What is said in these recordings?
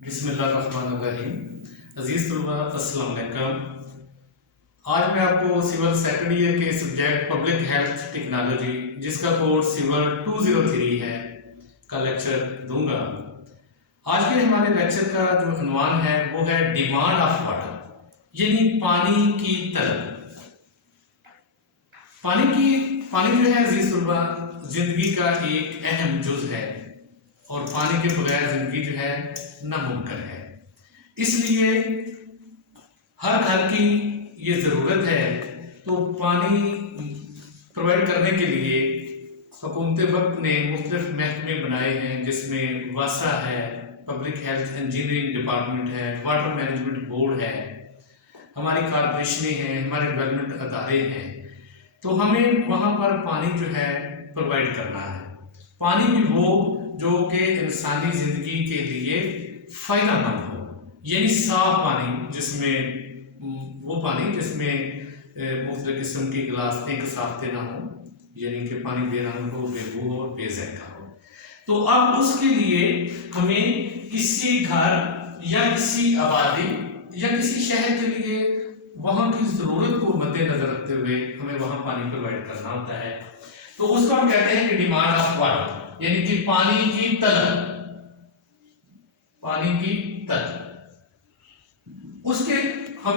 बिस्मिल्लाहिर्रहमानिर्रहीम। अजीज़ तलबा अस्सलाम वालेकुम। आज मैं आपको सिविल सेकेंड ईयर के सब्जेक्ट पब्लिक हेल्थ टेक्नोलॉजी जिसका कोर्स सिविल 203 है का लेक्चर दूंगा। आज के हमारे लेक्चर का जो उन्वान है वो है डिमांड ऑफ वाटर, यानी पानी की तलब। पानी जो है अजीज़ तलबा जिंदगी का एक अहम जुज है और पानी के बगैर जिंदगी जो है नामुमकिन है। इसलिए हर घर की ये ज़रूरत है। तो पानी प्रोवाइड करने के लिए हुकूमत वक्त ने मुख्तलिफ महकमे बनाए हैं, जिसमें वासा है, पब्लिक हेल्थ इंजीनियरिंग डिपार्टमेंट है, वाटर मैनेजमेंट बोर्ड है, हमारी कॉरपोरेशनें हैं, हमारे गवर्नमेंट अदारे हैं। तो हमें वहाँ पर पानी जो है प्रोवाइड करना है। पानी भी वो जो कि इंसानी ज़िंदगी के लिए फ़ायदेमंद हो, यानी साफ पानी, जिसमें मुख्तलिफ किस्म की गिलास साफ्ते ना हो, यानी कि पानी बेरंग हो, बेबू हो और बेज़ायका हो। तो अब उसके लिए हमें किसी घर या किसी आबादी या किसी शहर के लिए वहाँ की ज़रूरत को मद्देनजर रखते हुए हमें वहाँ पानी प्रोवाइड करना होता है। तो उसको हम कहते हैं कि डिमांड ऑफ वाटर, यानी कि पानी की तलब। उसके हम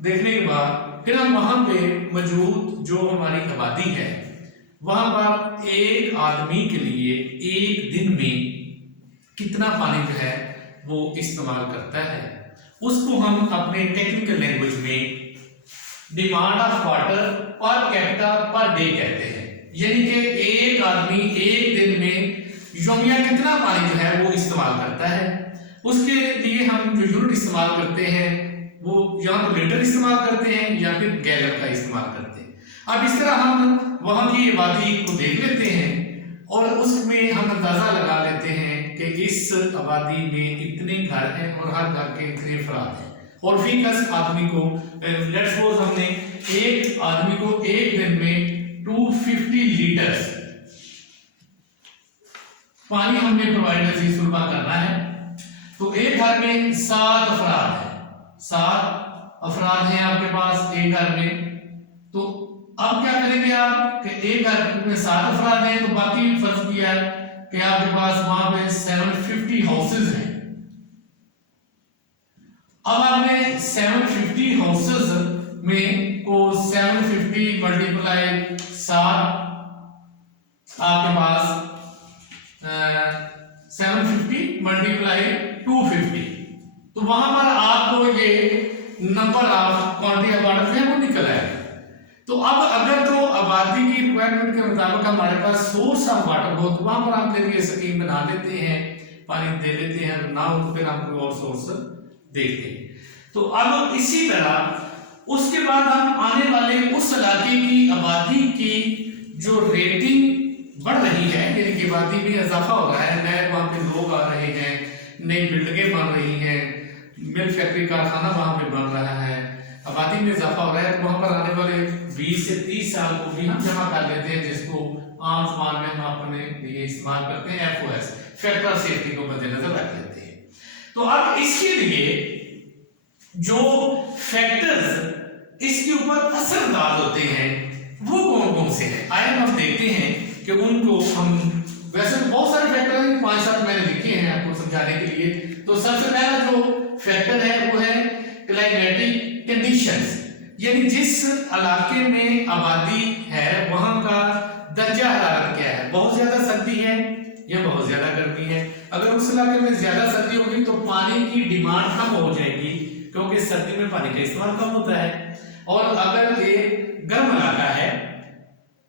देखने के बाद फिर हम वहां पे मौजूद जो हमारी आबादी है वहां पर एक आदमी के लिए एक दिन में कितना पानी जो है वो इस्तेमाल करता है, उसको हम अपने टेक्निकल लैंग्वेज में demand of water per capita per day कहते हैं। यानी कि एक आदमी एक दिन में योमिया कितना पानी जो है वो इस्तेमाल करता है। उसके लिए हम जो यूनिट इस्तेमाल करते हैं वो या तो लीटर इस्तेमाल करते हैं या फिर गैलन का इस्तेमाल करते हैं। अब इस तरह हम वहाँ की आबादी को देख लेते हैं और उसमें हम अंदाज़ा लगा लेते हैं कि इस आबादी में इतने घर हैं और हर घर के इतने अफराद हैं, और फिर आदमी को लेट्स सपोज हमने एक आदमी को एक दिन में 250 लीटर पानी हमने प्रोवाइड करना है। तो एक घर में 7 अफराद है, 7 अफराद हैं आपके पास एक घर में। तो अब क्या करेंगे आप कि एक घर में 7 अफराद हैं, तो बाकी फर्ज किया कि आपके पास वहां पे 750 हाउसेज हैं। अब आपने 750 हाउसेज में को 750 मल्टीप्लाई 7 आपके पास 750 मल्टीप्लाई 250, तो वहां पर आपको ये number of quantity of water है वो निकल आएगा। तो अब अगर तो आबादी की रिक्वायरमेंट के मुताबिक हमारे पास सोर्स ऑफ वाटर हो तो वहां पर हम फिर ये स्कीम बना लेते हैं, पानी दे लेते हैं, ना हो तो फिर हम कोई और सोर्स देखते हैं। तो अब इसी तरह उसके बाद हम आने वाले उस इलाके की आबादी की जो रेटिंग बढ़ रही है, यानी कि आबादी में इजाफा हो रहा है, नए वहाँ पे लोग आ रहे हैं, नई बिल्डिंगें बन रही हैं, मिल फैक्ट्री कारखाना वहाँ पे बन रहा है, आबादी में इजाफा हो रहा है। तो वहाँ पर आने वाले 20 से 30 साल को भी हम जमा कर लेते हैं, जिसको आम जबान में हम अपने लिए इस्तेमाल करते हैं FOS, फैक्टर ऑफ सेफ्टी को मद्देनजर रख लेते हैं। तो अब इसके लिए जो फैक्टर्स इसके ऊपर असरअंदाज होते हैं वो कौन कौन से हैं, आइए हम देखते हैं कि उनको हम, वैसे तो बहुत सारे फैक्टर हैं, 5-7 मैंने लिखे हैं आपको समझाने के लिए। तो सबसे पहला जो फैक्टर है वो है क्लाइमेटिक कंडीशंस, यानी जिस इलाके में आबादी है वहां का दर्जा हरारत क्या है, बहुत ज्यादा सर्दी है या बहुत ज्यादा गर्मी है। अगर उस इलाके में ज्यादा सर्दी होगी तो पानी की डिमांड कम हो जाएगी, क्योंकि सर्दी में पानी का इस्तेमाल कम होता है। और अगर एक गर्म इलाका है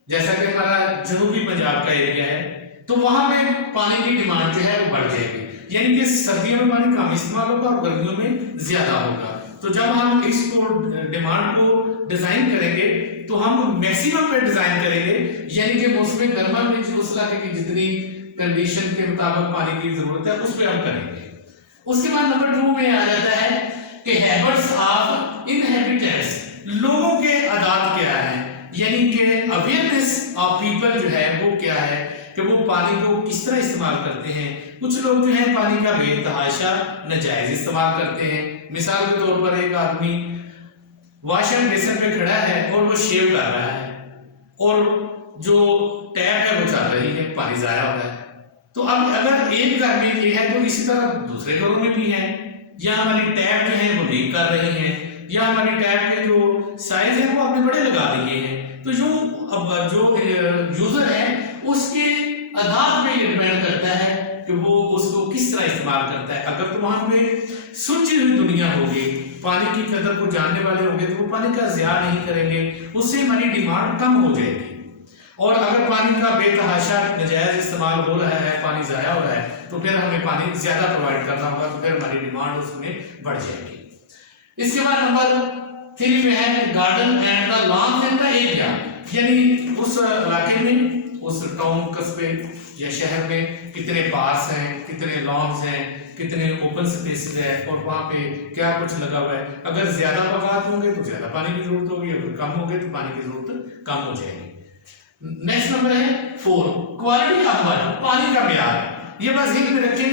जैसा कि हमारा जनूबी पंजाब का एरिया है, तो वहां में पानी की डिमांड जो है वो बढ़ जाएगी, यानी कि सर्दियों में पानी कम इस्तेमाल होगा और गर्मियों में ज्यादा होगा। तो जब हम इसको डिमांड को डिजाइन करेंगे तो हम मैक्सिमम पे डिजाइन करेंगे, यानी कि मौसम गर्मा में उस इलाके की जितनी कंडीशन के मुताबिक पानी की जरूरत है उस पर हम करेंगे। उसके बाद नंबर 2 में आ जाता है कि हैबिट्स ऑफ इनहैबिटेंट्स, लोगों के आदात क्या है, यानी कि अवेयरनेस ऑफ पीपल जो है वो क्या है। कि वो पानी को किस तरह इस्तेमाल करते हैं। कुछ लोग जो है पानी का बेतहाशा नाजायज इस्तेमाल करते हैं। मिसाल के तौर पर एक आदमी वॉशर बेसिन पे खड़ा है और वो शेव कर रहा है और जो टैप है वो चल रही है, पानी जाया हो रहा है। तो अब अगर एक घर में ये है तो इसी तरह दूसरे घरों में भी है, या हमारी टैप जो है वो लीक कर रही है, या हमारी टैप के जो साइज है वो आपने बड़े लगा दिए हैं। तो जो अब जो यूजर है उसके आधार में ये डिपेंड करता है कि वो उसको किस तरह इस्तेमाल करता है। अगर तो वहां पे सुलझी हुई दुनिया होगी, पानी की कदर को जानने वाले होंगे, तो वो पानी का ज़िया नहीं करेंगे, उससे हमारी डिमांड कम हो जाएगी। और अगर पानी का बेतहाशा नाजायज इस्तेमाल हो रहा है, पानी ज़ाया हो रहा है, तो फिर हमें पानी ज़्यादा प्रोवाइड करना होगा, तो फिर हमारी डिमांड उसमें बढ़ जाएगी। इसके बाद नंबर 3 में है garden and the lawns in the area, यानी उस इलाके में, उस टाउन कस्बे या शहर में कितने पार्क्स हैं, कितने लॉन्स हैं, कितने ओपन स्पेसेस है और वहाँ पे क्या कुछ लगा हुआ है। अगर ज्यादा बागात होंगे तो ज्यादा पानी की जरूरत होगी, अगर कम होंगे तो पानी की जरूरत कम हो जाएगी। नेक्स्ट नंबर है 4 क्वालिटी ऑफ वाटर, पानी का म्यार। ये बस ध्यान में रखें,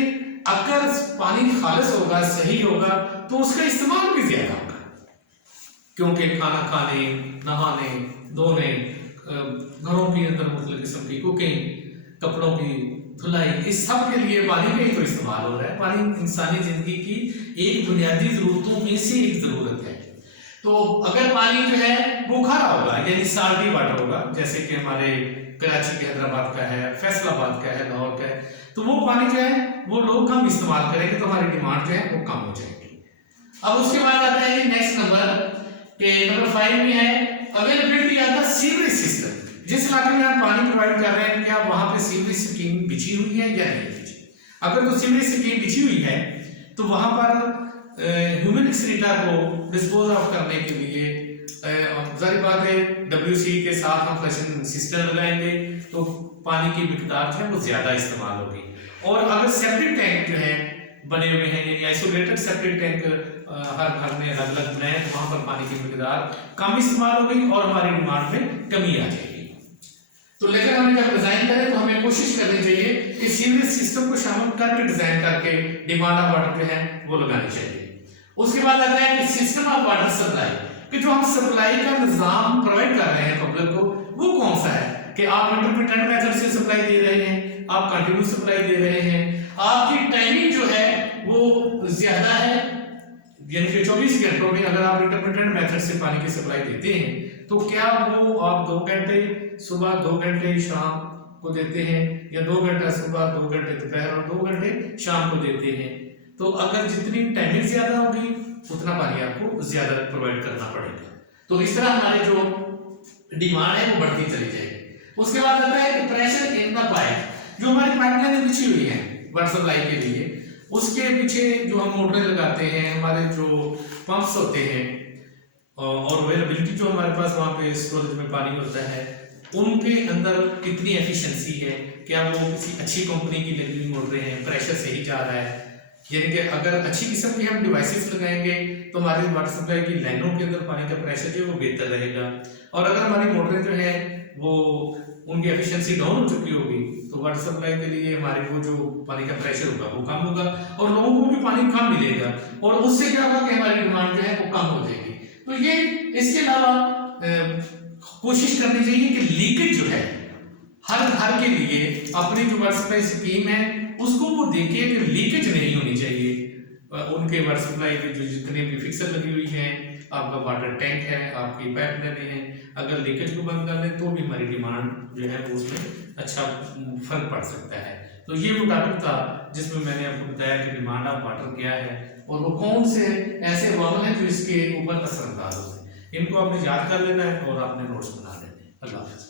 अगर पानी खालिस होगा, सही होगा, तो उसका इस्तेमाल भी ज्यादा होगा, क्योंकि खाना खाने, नहाने, धोने, घरों के अंदर मुख्तलिफ किस्म की कुकिंग, कपड़ों की धुलाई, इस सब के लिए पानी का ही तो इस्तेमाल हो रहा है। पानी इंसानी जिंदगी की एक बुनियादी जरूरतों में से एक जरूरत है। तो अगर पानी जो है वो खारा होगा, यानी साल्टी वाटर होगा, जैसे कि हमारे कराची के, हैदराबाद का है, फैसलाबाद का है, लाहौर का है, तो वो पानी जो है वो लोग कम इस्तेमाल करेंगे, तो हमारी डिमांड जो है वो कम हो जाएगी। अब उसके बाद आता है नेक्स्ट नंबर 5 में है availability of the sewerage system. जिस इलाके में आप पानी प्रोवाइड कर रहे हैं, क्या वहां पे सीवरेज स्कीम बिछी हुई है या नहीं बिछी? अगर तो सीवरेज स्कीम बिछी हुई है तो वहां पर ह्यूमन एक्सक्रीटा को डिस्पोज ऑफ करने के लिए जाहिर बात है WC के साथ हम फ्लशिंग सिस्टम लगाएंगे, तो पानी की मिकदार जो है वो ज्यादा इस्तेमाल होगी। और अगर सेप्टिक टैंक जो है बने हुए हैं, यानी आइसोलेटेड सेप्टिक टैंक हर घर में अलग अलग बनाए, तो वहां पर पानी की मिकदार कम इस्तेमाल होगी और हमारी डिमांड में कमी आ जाएगी। तो लेकिन हमें जब डिजाइन करें तो हमें कोशिश करनी चाहिए कि सीवरेज सिस्टम को शामिल करके डिजाइन करके डिमांड ऑफ वाटर जो है वो लगानी चाहिए। उसके बाद आता है कि सिस्टम ऑफ वाटर सप्लाई, कि जो हम सप्लाई का निजाम प्रोवाइड कर रहे हैं पब्लिक को, वो कौन सा है? कि आप इंटरमिटेंट मेथड से सप्लाई दे रहे हैं, आप कंटिन्यूस सप्लाई दे रहे हैं, आपकी टाइमिंग जो है वो ज्यादा है, यानी कि 24 घंटों में अगर आप इंटरमिटेंट मेथड से पानी की सप्लाई देते हैं, तो क्या वो आप 2 घंटे सुबह, 2 घंटे शाम को देते हैं, या 2 घंटा सुबह, 2 घंटे दोपहर और 2 घंटे शाम को देते हैं? तो अगर जितनी टाइमिंग ज्यादा होगी उतना पानी आपको ज्यादा प्रोवाइड करना पड़ेगा। तो इस तरह हमारी जो डिमांड है वो बढ़ती चली जाएगी। उसके बाद आता है प्रेशर इन द पाइप, जो हमारी पाइपलाइन बिछी हुई है वाटर सप्लाई के लिए, उसके पीछे जो हम मोटरें लगाते हैं, हमारे जो पंप्स होते हैं और अवेलेबिलिटी जो हमारे पास वहाँ पे स्टोरेज में पानी होता है, उनके अंदर कितनी एफिशिएंसी है, क्या वो किसी अच्छी कंपनी की लगी हुई मोटरें हैं, प्रेशर सही जा रहा है, यानी कि अगर अच्छी किस्म की हम डिवाइसेस लगाएंगे तो हमारे वाटर सप्लाई की लाइनों के अंदर पानी का प्रेशर जो है वो बेहतर रहेगा। और अगर हमारी मोटरें जो है वो उनकी एफिशिएंसी डाउन हो चुकी होगी, तो वाटर सप्लाई के लिए हमारे को जो पानी का प्रेशर होगा वो कम होगा और लोगों को भी पानी कम मिलेगा, और उससे क्या होगा कि हमारी डिमांड जो है वो कम हो जाएगी। तो ये इसके अलावा कोशिश करनी चाहिए कि लीकेज जो है हर घर के लिए अपनी जो वाटर सप्लाई स्कीम है उसको वो देखिए कि लीकेज नहीं होनी चाहिए। उनके वाटर सप्लाई के जो जितने भी फिक्सर लगी हुई हैं, आपका वाटर टैंक है, आपकी पाइपलाइन है, अगर लीकेज को बंद कर लें तो भी हमारी डिमांड जो है वो उसमें अच्छा फर्क पड़ सकता है। तो ये वो टॉपिक था जिसमें मैंने आपको बताया कि डिमांड ऑफ वाटर क्या है और वो कौन से ऐसे वाहन हैं जो इसके ऊपर असरअंदाज होते हैं। इनको आपने याद कर लेना है और आपने नोट्स बना लेने हैं। अल्लाह हाफ़िज़।